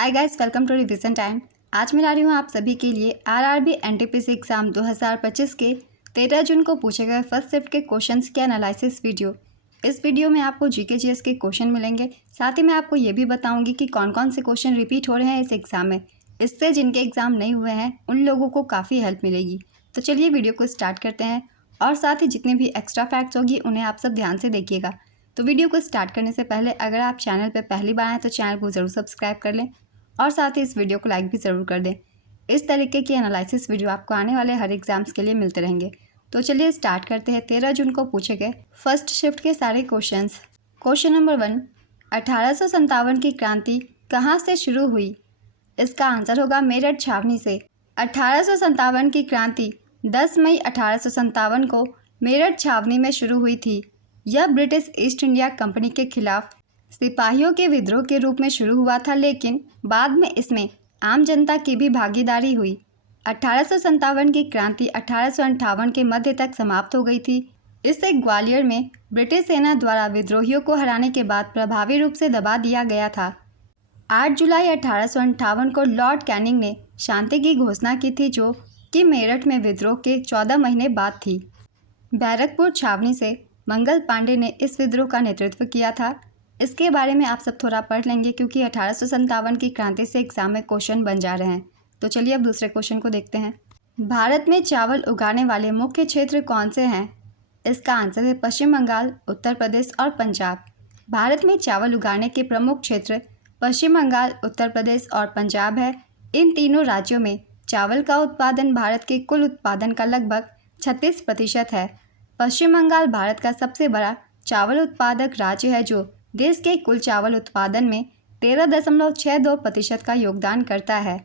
Hi guys, welcome to revision time. आज मैं ला रही हूँ आप सभी के लिए आरआरबी एनटीपीसी एग्ज़ाम 2025 के 13 जून को पूछे गए फर्स्ट शिफ्ट के क्वेश्चंस के एनालिसिस वीडियो। इस वीडियो में आपको जीके जीएस के क्वेश्चन मिलेंगे। साथ ही मैं आपको ये भी बताऊंगी कि कौन कौन से क्वेश्चन रिपीट हो रहे हैं इस एग्ज़ाम में। इससे जिनके एग्ज़ाम नहीं हुए हैं उन लोगों को काफ़ी हेल्प मिलेगी। तो चलिए वीडियो को स्टार्ट करते हैं और साथ ही जितने भी एक्स्ट्रा फैक्ट्स होगी उन्हें आप सब ध्यान से देखिएगा। तो वीडियो को स्टार्ट करने से पहले अगर आप चैनल पर पहली बार आए तो चैनल को ज़रूर सब्सक्राइब कर लें और साथ ही इस वीडियो को लाइक भी ज़रूर कर दें। इस तरीके की एनालिसिस वीडियो आपको आने वाले हर एग्जाम्स के लिए मिलते रहेंगे। तो चलिए स्टार्ट करते हैं 13 जून को पूछे गए फर्स्ट शिफ्ट के सारे क्वेश्चंस। क्वेश्चन नंबर 1, 1857 की क्रांति कहाँ से शुरू हुई? इसका आंसर होगा मेरठ छावनी से। 1857 की क्रांति 10 मई 1857 को मेरठ छावनी में शुरू हुई थी। यह ब्रिटिश ईस्ट इंडिया कंपनी के खिलाफ सिपाहियों के विद्रोह के रूप में शुरू हुआ था, लेकिन बाद में इसमें आम जनता की भी भागीदारी हुई। 1857 की क्रांति 1858 के मध्य तक समाप्त हो गई थी। इसे ग्वालियर में ब्रिटिश सेना द्वारा विद्रोहियों को हराने के बाद प्रभावी रूप से दबा दिया गया था। 8 जुलाई 1858 को लॉर्ड कैनिंग ने शांति की घोषणा की थी, जो कि मेरठ में विद्रोह के 14 महीने बाद थी। बैरकपुर छावनी से मंगल पांडे ने इस विद्रोह का नेतृत्व किया था। इसके बारे में आप सब थोड़ा पढ़ लेंगे क्योंकि 1857 की क्रांति से एग्जाम में क्वेश्चन बन जा रहे हैं। तो चलिए अब दूसरे क्वेश्चन को देखते हैं। भारत में चावल उगाने वाले मुख्य क्षेत्र कौन से हैं? इसका आंसर है पश्चिम बंगाल, उत्तर प्रदेश और पंजाब। भारत में चावल उगाने के प्रमुख क्षेत्र पश्चिम बंगाल, उत्तर प्रदेश और पंजाब है। इन तीनों राज्यों में चावल का उत्पादन भारत के कुल उत्पादन का लगभग 36% है। पश्चिम बंगाल भारत का सबसे बड़ा चावल उत्पादक राज्य है, जो देश के कुल चावल उत्पादन में 13.62% का योगदान करता है।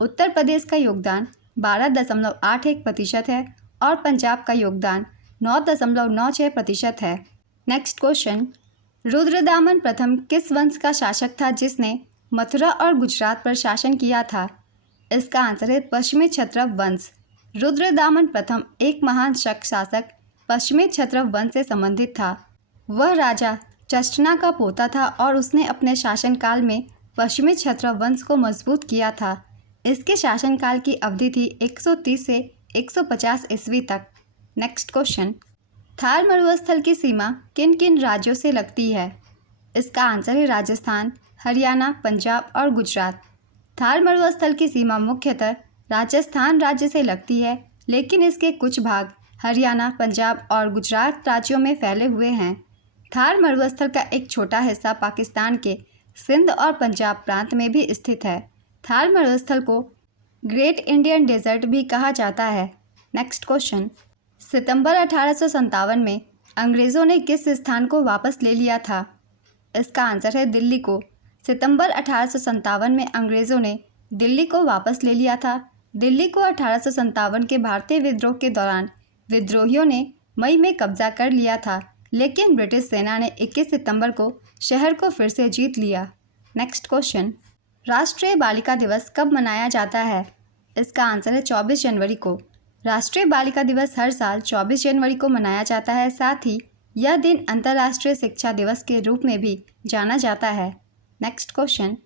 उत्तर प्रदेश का योगदान 12.81% है और पंजाब का योगदान 9.96% है। नेक्स्ट क्वेश्चन, रुद्रदामन प्रथम किस वंश का शासक था जिसने मथुरा और गुजरात पर शासन किया था? इसका आंसर है पश्चिमी क्षत्रप वंश। रुद्रदामन प्रथम एक महान शक शासक पश्चिमी क्षत्रप वंश से संबंधित था। वह राजा चष्टना का पोता था और उसने अपने शासनकाल में पश्चिमी क्षत्रप वंश को मजबूत किया था। इसके शासनकाल की अवधि थी 130 से 150 ईस्वी तक। नेक्स्ट क्वेश्चन, थार मरुस्थल की सीमा किन किन राज्यों से लगती है? इसका आंसर है राजस्थान, हरियाणा, पंजाब और गुजरात। थार मरुस्थल की सीमा मुख्यतः राजस्थान राज्य से लगती है, लेकिन इसके कुछ भाग हरियाणा, पंजाब और गुजरात राज्यों में फैले हुए हैं। थार मरुस्थल का एक छोटा हिस्सा पाकिस्तान के सिंध और पंजाब प्रांत में भी स्थित है। थार मरुस्थल को ग्रेट इंडियन डेजर्ट भी कहा जाता है। नेक्स्ट क्वेश्चन, सितंबर 1857 में अंग्रेज़ों ने किस स्थान को वापस ले लिया था? इसका आंसर है दिल्ली को। सितंबर 1857 में अंग्रेज़ों ने दिल्ली को वापस ले लिया था। दिल्ली को 1857 के भारतीय विद्रोह के दौरान विद्रोहियों ने मई में कब्जा कर लिया था, लेकिन ब्रिटिश सेना ने 21 सितंबर को शहर को फिर से जीत लिया। नेक्स्ट क्वेश्चन, राष्ट्रीय बालिका दिवस कब मनाया जाता है? इसका आंसर है 24 जनवरी को। राष्ट्रीय बालिका दिवस हर साल 24 जनवरी को मनाया जाता है। साथ ही यह दिन अंतर्राष्ट्रीय शिक्षा दिवस के रूप में भी जाना जाता है। Next question,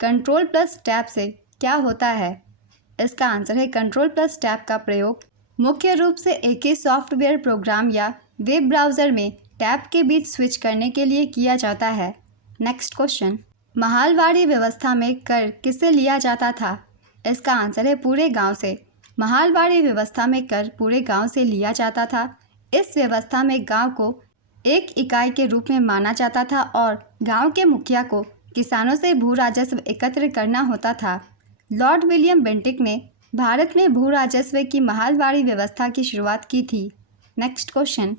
control plus tab से क्या होता है? इसका आंसर है कंट्रोल प्लस टैब का प्रयोग मुख्य रूप से एक ही सॉफ्टवेयर प्रोग्राम या वेब ब्राउज़र में टैब के बीच स्विच करने के लिए किया जाता है। नेक्स्ट क्वेश्चन, महालवाड़ी व्यवस्था में कर किससे लिया जाता था? इसका आंसर है पूरे गांव से। महालवाड़ी व्यवस्था में कर पूरे गांव से लिया जाता था। इस व्यवस्था में गांव को एक इकाई के रूप में माना जाता था और गांव के मुखिया को किसानों से भू राजस्व एकत्र करना होता था। लॉर्ड विलियम बेंटिक ने भारत में भू राजस्व की महालवाड़ी व्यवस्था की शुरुआत की थी। नेक्स्ट क्वेश्चन,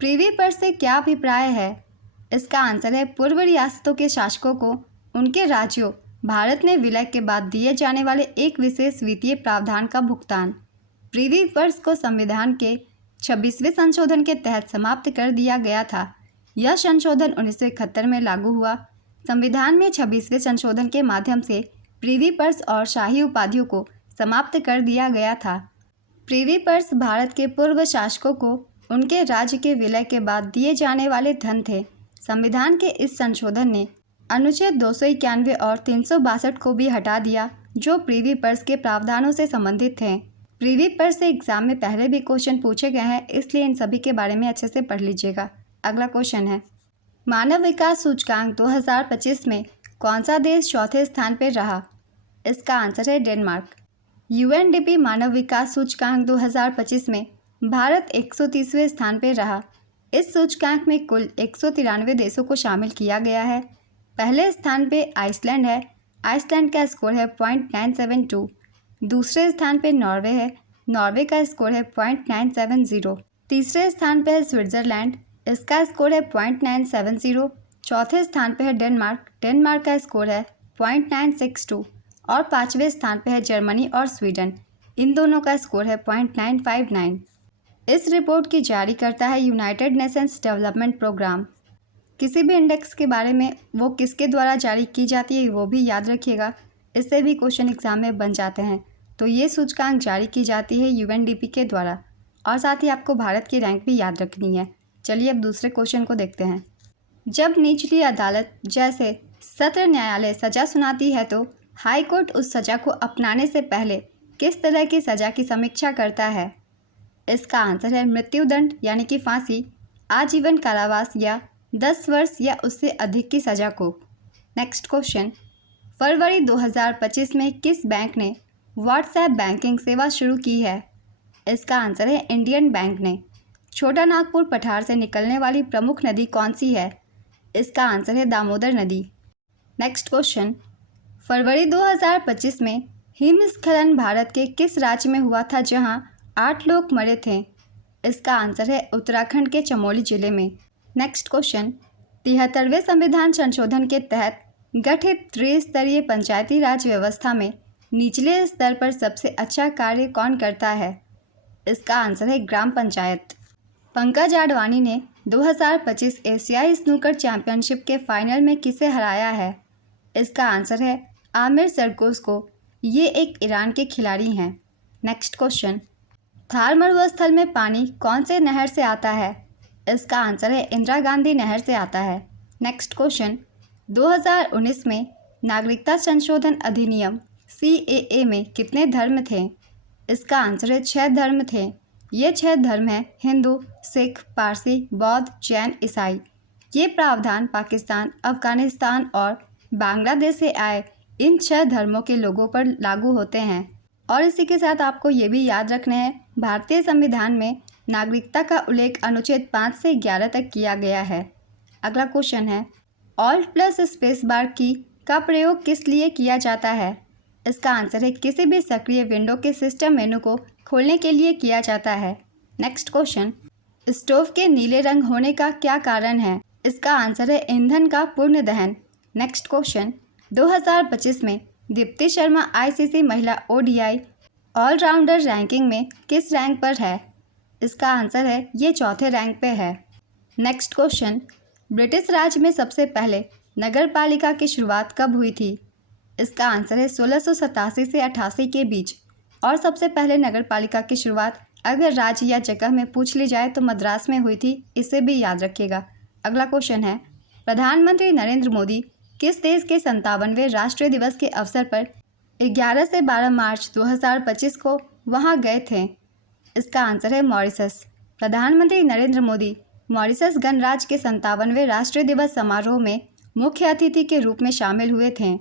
प्रिवी पर्स से क्या अभिप्राय है? इसका आंसर है पूर्व रियासतों के शासकों को उनके राज्यों भारत में विलय के बाद दिए जाने वाले एक विशेष वित्तीय प्रावधान का भुगतान। प्रिवी पर्स को संविधान के 26वें संशोधन के तहत समाप्त कर दिया गया था। यह संशोधन 1971 में लागू हुआ। संविधान में 26वें संशोधन के माध्यम से प्रिवी पर्स और शाही उपाधियों को समाप्त कर दिया गया था। प्रिवी पर्स भारत के पूर्व शासकों को उनके राज्य के विलय के बाद दिए जाने वाले धन थे। संविधान के इस संशोधन ने अनुच्छेद 291 और 362 को भी हटा दिया जो प्रीवी पर्स के प्रावधानों से संबंधित थे। प्रीवी पर्स से एग्जाम में पहले भी क्वेश्चन पूछे गए हैं, इसलिए इन सभी के बारे में अच्छे से पढ़ लीजिएगा। अगला क्वेश्चन है, मानव विकास सूचकांक 2025 में कौन सा देश चौथे स्थान पर रहा? इसका आंसर है डेनमार्क। यूएनडीपी मानव विकास सूचकांक 2025 में भारत 130वें स्थान पर रहा। इस सूचकांक में कुल 193 देशों को शामिल किया गया है। पहले स्थान पे आइसलैंड है, आइसलैंड का स्कोर है 0.972। दूसरे स्थान पे नॉर्वे है, नॉर्वे का स्कोर है 0.970। तीसरे स्थान पे है स्विट्ज़रलैंड, इसका स्कोर है 0.970। चौथे स्थान पे है डेनमार्क, डेनमार्क का स्कोर है 0.962। और पाँचवें स्थान पे है जर्मनी और स्वीडन, इन दोनों का स्कोर है 0.959। इस रिपोर्ट की जारी करता है यूनाइटेड नेशंस डेवलपमेंट प्रोग्राम। किसी भी इंडेक्स के बारे में वो किसके द्वारा जारी की जाती है वो भी याद रखिएगा, इससे भी क्वेश्चन एग्जाम में बन जाते हैं। तो ये सूचकांक जारी की जाती है यूएनडीपी के द्वारा, और साथ ही आपको भारत की रैंक भी याद रखनी है। चलिए अब दूसरे क्वेश्चन को देखते हैं। जब निचली अदालत जैसे सत्र न्यायालय सज़ा सुनाती है तो हाई कोर्ट उस सज़ा को अपनाने से पहले किस तरह की सज़ा की समीक्षा करता है? इसका आंसर है मृत्युदंड यानी कि फांसी, आजीवन कारावास या 10 वर्ष या उससे अधिक की सज़ा को। नेक्स्ट क्वेश्चन, फरवरी 2025 में किस बैंक ने व्हाट्सएप बैंकिंग सेवा शुरू की है? इसका आंसर है इंडियन बैंक ने। छोटा नागपुर पठार से निकलने वाली प्रमुख नदी कौन सी है? इसका आंसर है दामोदर नदी। नेक्स्ट क्वेश्चन, फरवरी 2025 में हिमस्खलन भारत के किस राज्य में हुआ था जहां 8 लोग मरे थे? इसका आंसर है उत्तराखंड के चमोली जिले में। नेक्स्ट क्वेश्चन, 73वें संविधान संशोधन के तहत गठित त्रिस्तरीय पंचायती राज व्यवस्था में निचले स्तर पर सबसे अच्छा कार्य कौन करता है? इसका आंसर है ग्राम पंचायत। पंकज आडवाणी ने 2025 एशियाई स्नूकर चैंपियनशिप के फाइनल में किसे हराया है? इसका आंसर है आमिर सरगोज को। ये एक ईरान के खिलाड़ी हैं। नेक्स्ट क्वेश्चन, थार मरुस्थल में पानी कौन से नहर से आता है? इसका आंसर है इंदिरा गांधी नहर से आता है। नेक्स्ट क्वेश्चन, 2019 में नागरिकता संशोधन अधिनियम CAA में कितने धर्म थे? इसका आंसर है 6 धर्म थे। ये 6 धर्म हैं हिंदू, सिख, पारसी, बौद्ध, जैन, ईसाई। ये प्रावधान पाकिस्तान, अफगानिस्तान और बांग्लादेश से आए इन 6 धर्मों के लोगों पर लागू होते हैं। और इसी के साथ आपको ये भी याद रखना है, भारतीय संविधान में नागरिकता का उल्लेख अनुच्छेद 5 से 11 तक किया गया है। अगला क्वेश्चन है, ऑल्ट प्लस स्पेस बार की का प्रयोग किस लिए किया जाता है? इसका आंसर है किसी भी सक्रिय विंडो के सिस्टम मेनू को खोलने के लिए किया जाता है। नेक्स्ट क्वेश्चन, स्टोव के नीले रंग होने का क्या कारण है? इसका आंसर है ईंधन का पूर्ण दहन। नेक्स्ट क्वेश्चन, 2025 में दीप्ति शर्मा ICC महिला ODI ऑलराउंडर रैंकिंग में किस रैंक पर है? इसका आंसर है ये चौथे रैंक पे है। नेक्स्ट क्वेश्चन, ब्रिटिश राज में सबसे पहले नगर पालिका की शुरुआत कब हुई थी? इसका आंसर है 1687 से 88 के बीच। और सबसे पहले नगर पालिका की शुरुआत अगर राज्य या जगह में पूछ ली जाए तो मद्रास में हुई थी, इसे भी याद रखिएगा। अगला क्वेश्चन है, प्रधानमंत्री नरेंद्र मोदी किस देश के 57वें राष्ट्रीय दिवस के अवसर पर 11 से 12 मार्च 2025 को वहां गए थे? इसका आंसर है मॉरिशस। प्रधानमंत्री नरेंद्र मोदी मॉरिशस गणराज्य के 57वें राष्ट्रीय दिवस समारोह में मुख्य अतिथि के रूप में शामिल हुए थे।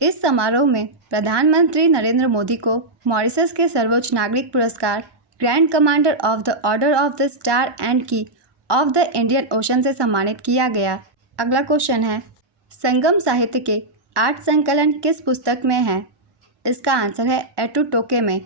इस समारोह में प्रधानमंत्री नरेंद्र मोदी को मॉरिशस के सर्वोच्च नागरिक पुरस्कार grand commander of the order of the star and की ऑफ द इंडियन ओशन से सम्मानित किया गया। अगला क्वेश्चन है, संगम साहित्य के 8 संकलन किस पुस्तक में हैं? इसका आंसर है एटू टोके में।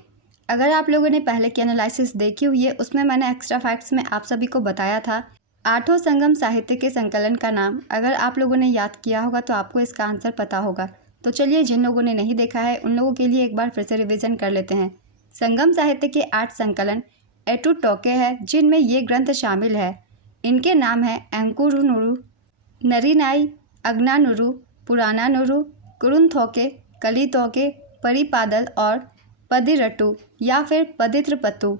अगर आप लोगों ने पहले की एनालिसिस देखी हुई है, उसमें मैंने एक्स्ट्रा फैक्ट्स में आप सभी को बताया था 8 संगम साहित्य के संकलन का नाम। अगर आप लोगों ने याद किया होगा तो आपको इसका आंसर पता होगा। तो चलिए, जिन लोगों ने नहीं देखा है उन लोगों के लिए एक बार फिर से रिविज़न कर लेते हैं। संगम साहित्य के 8 संकलन एटू टोके है, जिनमें ये ग्रंथ शामिल है। इनके नाम है एंकुरुनुरु, नरीनाई, अग्नानुरु, पुरानानुरु, कुरुनथोके, कलितोके, परिपादल और पदिरट्टू या फिर पदित्रपत्तु।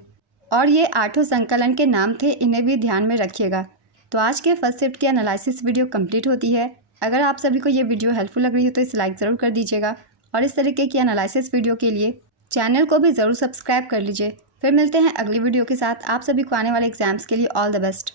और ये 8 संकलन के नाम थे, इन्हें भी ध्यान में रखिएगा। तो आज के फर्स्ट शिफ्ट की एनालिसिस वीडियो कंप्लीट होती है। अगर आप सभी को ये वीडियो हेल्पफुल लग रही हो तो इसे लाइक ज़रूर कर दीजिएगा और इस तरीके की एनालिसिस वीडियो के लिए चैनल को भी ज़रूर सब्सक्राइब कर लीजिए। फिर मिलते हैं अगली वीडियो के साथ। आप सभी को आने वाले एग्जाम्स के लिए ऑल द बेस्ट।